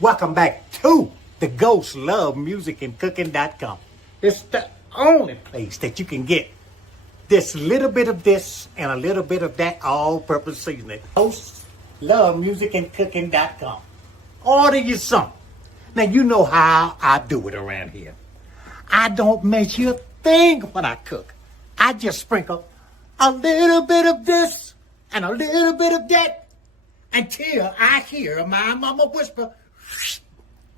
Welcome back to the Ghost Love Music and Cooking.com. It's the only place that you can get this little bit of this and a little bit of that all-purpose seasoning. Ghost Love Music and Cooking.com. Order you some. Now you know how I do it around here. I don't measure a thing when I cook. I just sprinkle a little bit of this and a little bit of that until I hear my mama whisper,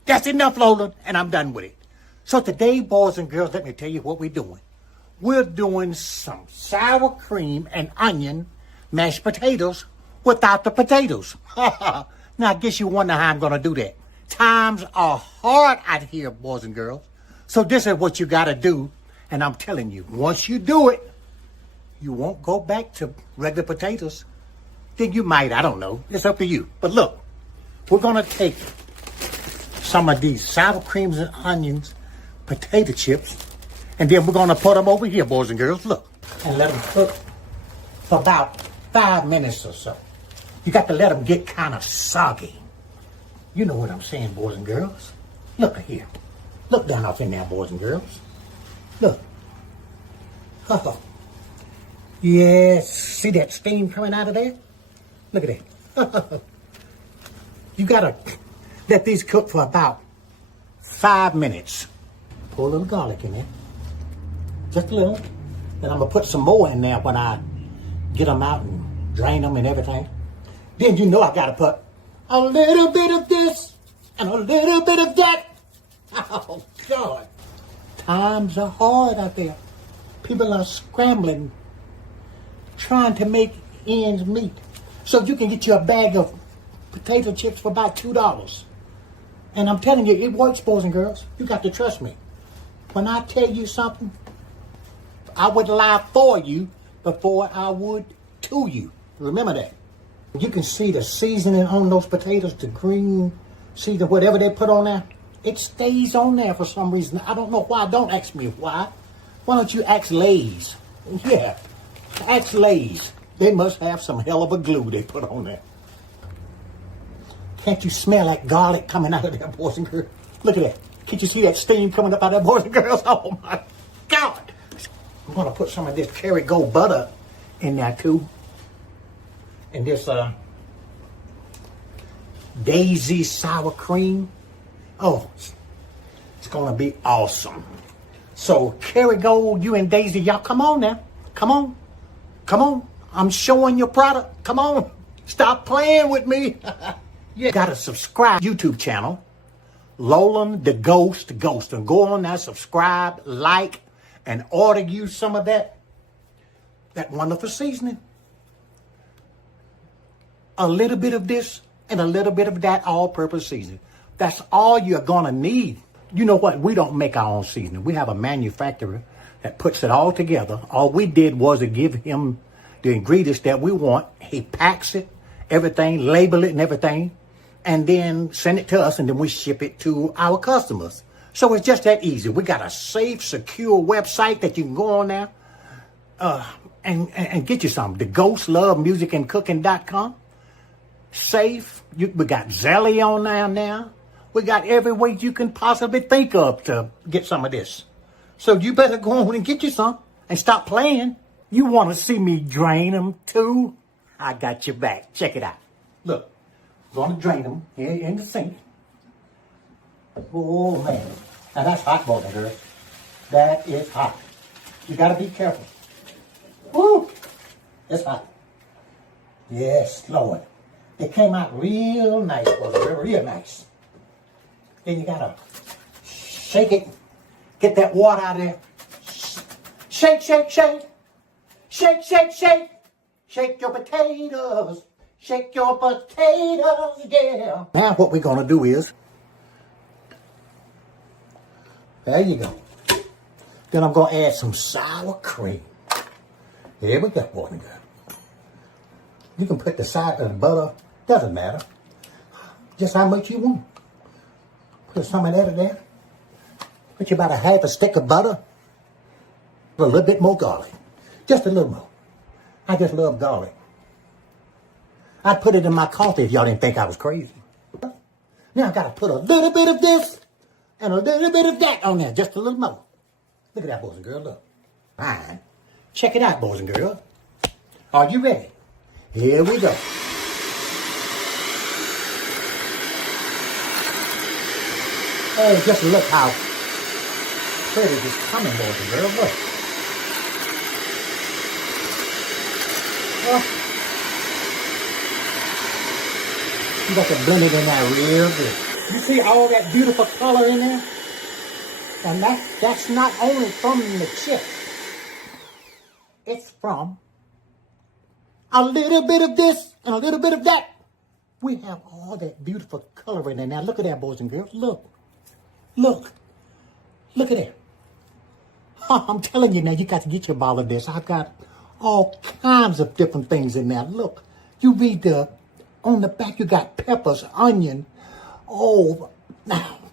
"That's enough, Lolan," and I'm done with it. So today, boys and girls, let me tell you what we're doing. We're doing some sour cream and onion mashed potatoes without the potatoes. Now, I guess you wonder how I'm going to do that. Times are hard out here, boys and girls. So this is what you got to do. And I'm telling you, once you do it, you won't go back to regular potatoes. Then you might, I don't know. It's up to you. But look, we're going to take some of these sour creams and onions, potato chips, and then we're going to put them over here, boys and girls. Look, and let them cook for about 5 minutes or so. You got to let them get kind of soggy. You know what I'm saying, boys and girls. Look here. Look down off in there, boys and girls. Look. Oh. Yes. See that steam coming out of there? Look at that. You got to let these cook for about 5 minutes. Pour a little garlic in there. Just a little. Then I'm going to put some more in there when I get them out and drain them and everything. Then you know I got to put a little bit of this and a little bit of that. Oh, God. Times are hard out there. People are scrambling, trying to make ends meet. So you can get you a bag of potato chips for about $2. And I'm telling you, it works, boys and girls. You got to trust me. When I tell you something, I would lie for you before I would to you. Remember that. You can see the seasoning on those potatoes, the green seasoning, whatever they put on there. It stays on there for some reason. I don't know why. Don't ask me why. Why don't you ask Lay's? Yeah, ask Lay's. They must have some hell of a glue they put on there. Can't you smell that garlic coming out of there, boys and girls? Look at that. Can't you see that steam coming up out of there, boys and girls? Oh, my God. I'm going to put some of this Kerrygold butter in there, too. And this Daisy sour cream. Oh, it's going to be awesome. So, Kerrygold, you and Daisy, y'all come on now. Come on. Come on. I'm showing your product. Come on. Stop playing with me. You got to subscribe YouTube channel, Lolan the Gholston. Go on there, subscribe, like, and order you some of that wonderful seasoning. A little bit of this and a little bit of that all-purpose seasoning. That's all you're going to need. You know what? We don't make our own seasoning. We have a manufacturer that puts it all together. All we did was to give him the ingredients that we want. He packs it, everything, label it and everything, and then send it to us, and then we ship it to our customers. So it's just that easy. We got a safe, secure website that you can go on there and get you some. The Ghost Love Music and Cooking.com. Safe. We got Zelly on there now. We got every way you can possibly think of to get some of this. So you better go on and get you some and stop playing. You want to see me drain them too? I got your back. Check it out. Look, I'm going to drain them here in the sink. Oh, man. Now that's hot, boys and girls. That is hot. You got to be careful. Woo! It's hot. Yes, Lord. It came out real nice, boys and girls. Real nice. Then you got to shake it. Get that water out of there. Shake, shake, shake. Shake, shake, shake. Shake your potatoes. Shake your potatoes, yeah. Now what we're going to do is, there you go. Then I'm going to add some sour cream. Here we go, boy and girl. You can put the side of the butter, doesn't matter. Just how much you want. Put some of that in there. Put you about a half a stick of butter. A little bit more garlic. Just a little more. I just love garlic. I'd put it in my coffee if y'all didn't think I was crazy. Now I gotta put a little bit of this and a little bit of that on there, just a little more. Look at that, boys and girls, look. Fine. Check it out, boys and girls. Are you ready? Here we go. Oh, just look how pretty this is coming, boys and girls, look. Oh. You got to blend it in there real good. You see all that beautiful color in there? And that's not only from the chip. It's from a little bit of this and a little bit of that. We have all that beautiful color in there. Now look at that, boys and girls. Look. Look. Look at that. I'm telling you now, you got to get your bottle of this. I've got all kinds of different things in there. Look. You read on the back, you got peppers, onion,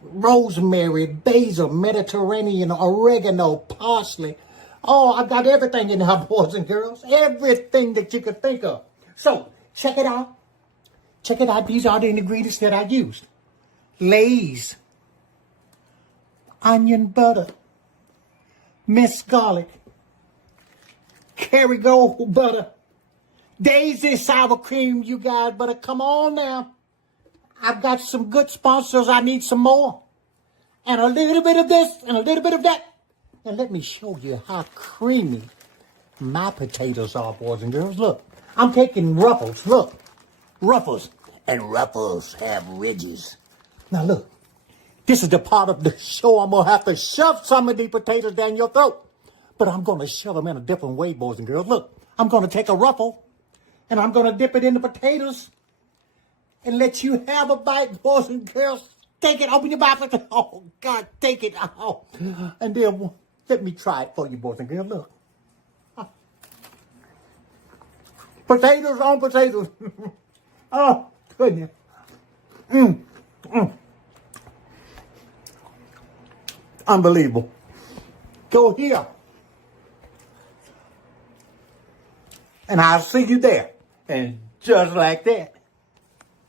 rosemary, basil, Mediterranean, oregano, parsley. Oh, I've got everything in there, boys and girls. Everything that you could think of. So, check it out. Check it out. These are the ingredients that I used. Lay's, onion butter, minced garlic, Kerrygold butter, Daisy sour cream, you guys, but come on now. I've got some good sponsors. I need some more. And a little bit of this and a little bit of that. And let me show you how creamy my potatoes are, boys and girls. Look, I'm taking Ruffles. Look, Ruffles. And Ruffles have ridges. Now look, this is the part of the show I'm going to have to shove some of these potatoes down your throat. But I'm going to shove them in a different way, boys and girls. Look, I'm going to take a Ruffle and I'm going to dip it in the potatoes and let you have a bite, boys and girls. Take it, open your mouth. Oh, God, take it. Oh. And then let me try it for you, boys and girls. Look. Potatoes on potatoes. Oh, goodness. Unbelievable. Go here. And I'll see you there. And just like that,